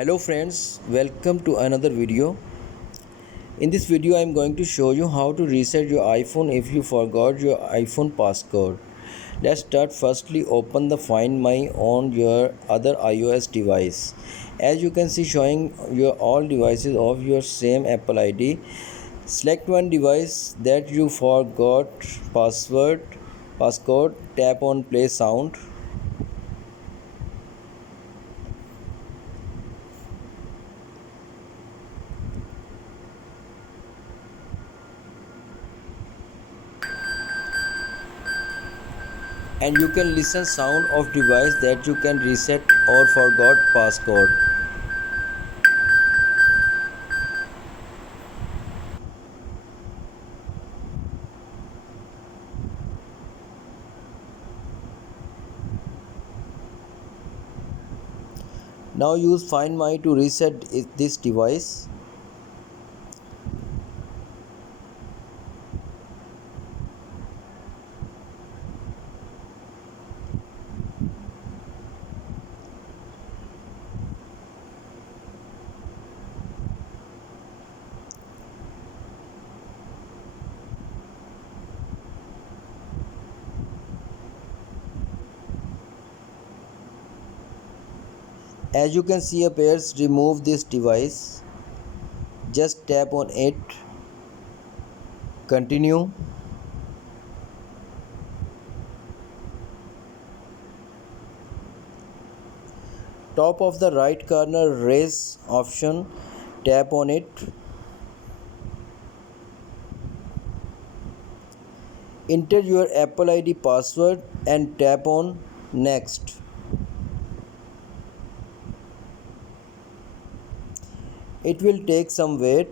Hello friends, welcome to another video. In this video I am going to show you how to reset your iPhone if you forgot your iPhone passcode. Let's start. Firstly, open the Find My on your other iOS device. As you can see showing your all devices of your same Apple ID. Select one device that you forgot passcode, tap on play sound. And you can listen sound of device that you can reset or forgot passcode. Now use Find My to reset this device. As you can see appears, remove this device. Just tap on it. Continue. Top of the right corner raise option, tap on it. Enter your Apple ID password and tap on next. It will take some wait.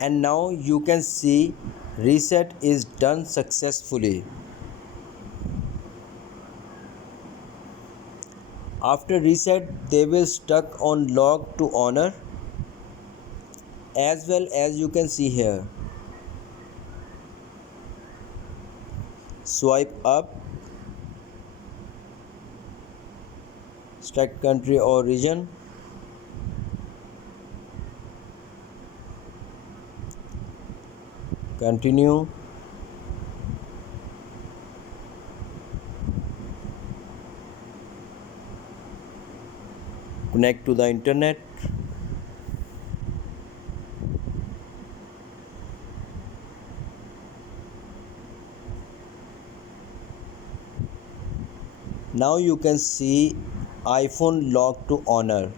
And now you can see reset is done successfully. After reset they will stuck on log to honor, as well as you can see here. Swipe up, select country or region, continue. Connect to the internet. Now you can see iPhone lock to honor.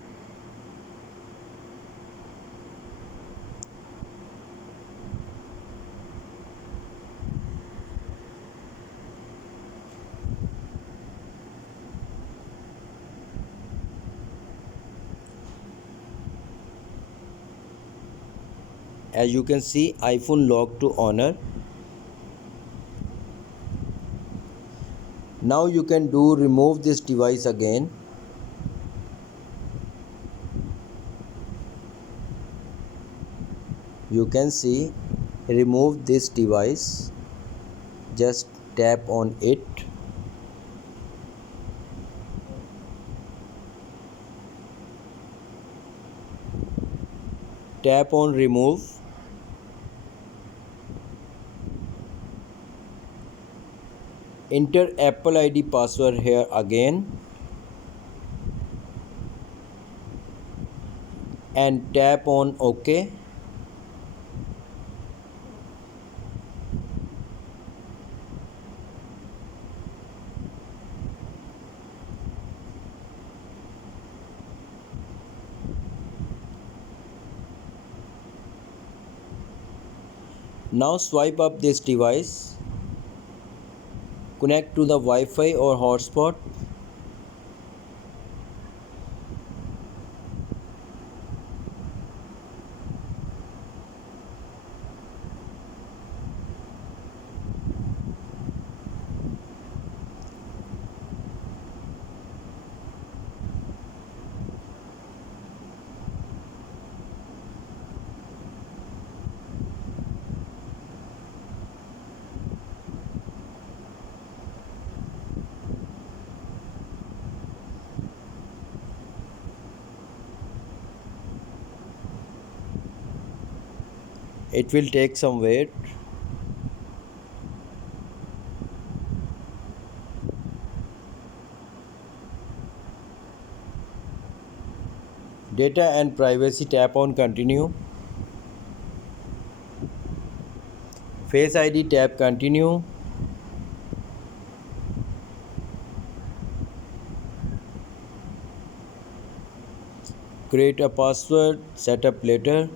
As you can see iPhone lock to honor. Now you can do remove this device again. You can see remove this device. Just tap on it. Tap on remove. Enter Apple ID password here again and tap on OK. Now swipe up this device. Connect to the Wi-Fi or hotspot. It will take some wait. Data and privacy, tap on continue. Face ID, tap continue. Create a password, set up later.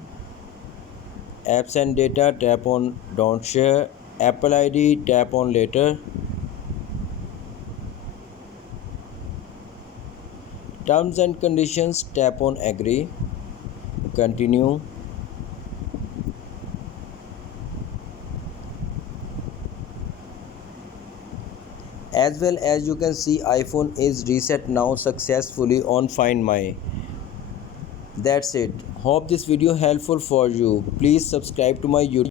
Apps and data, tap on don't share. Apple ID, tap on later. Terms and conditions, tap on agree. Continue. As well as you can see, iPhone is reset now successfully on Find My. That's it. Hope this video helpful for you. Please subscribe to my YouTube.